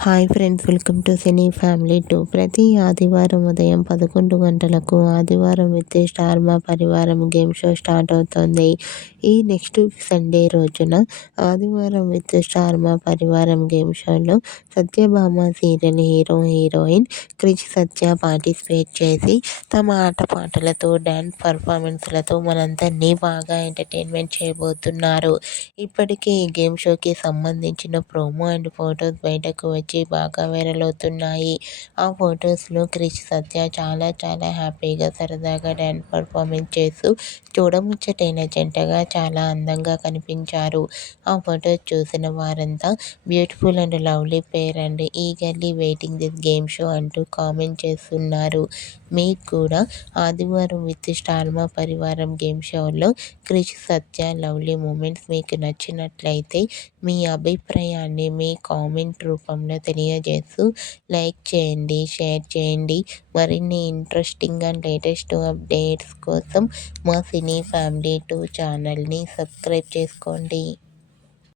Hi friends, welcome to cine family 2. ప్రతి ఆదివారం ఉదయం 11 గంటలకు ఆదివారం విత్ స్టార్ మా పరివారం గేమ్ షో స్టార్ట్ అవుతుంది. ఈ నెక్స్ట్ సండే రోజున ఆదివారం విత్ స్టార్ మా పరివారం గేమ్ షోలో Satyabhama serial hero heroine Krish Satya participate చేసి తమ ఆటపాటలతో డ్యాన్స్ పర్ఫార్మెన్స్లతో మనందరినీ బాగా ఎంటర్టైన్మెంట్ చేయబోతున్నారు. ఇప్పటికే ఈ గేమ్ షోకి సంబంధించిన ప్రోమో అండ్ ఫొటోస్ బయటకు వచ్చి బాగా వైరల్ అవుతున్నాయి. ఆ ఫొటోస్లో క్రిష్ సత్య చాలా చాలా హ్యాపీగా సరదాగా డ్యాన్స్ పర్ఫార్మెన్స్ చేస్తూ చూడముచ్చటైన జంటగా చాలా అందంగా కనిపించారు. ఆ ఫొటోస్ చూసిన వారంతా beautiful and lovely pair and eagerly waiting this game show అంటూ కామెంట్ చేస్తున్నారు. మీకు కూడా ఆదివారం విత్ స్టార్ మా పరివారం గేమ్ షోలో క్రిష్ సత్య లవ్లీ మూమెంట్స్ మీకు నచ్చినట్లయితే మీ అభిప్రాయాన్ని మీ కామెంట్ రూపంలో తెలియజేస్తూ లైక్ చేయండి, షేర్ చేయండి. మరిన్ని ఇంట్రెస్టింగ్ అండ్ లేటెస్ట్ అప్డేట్స్ కోసం మా సినీ ఫ్యామిలీ 2 ఛానల్ని సబ్స్క్రైబ్ చేసుకోండి.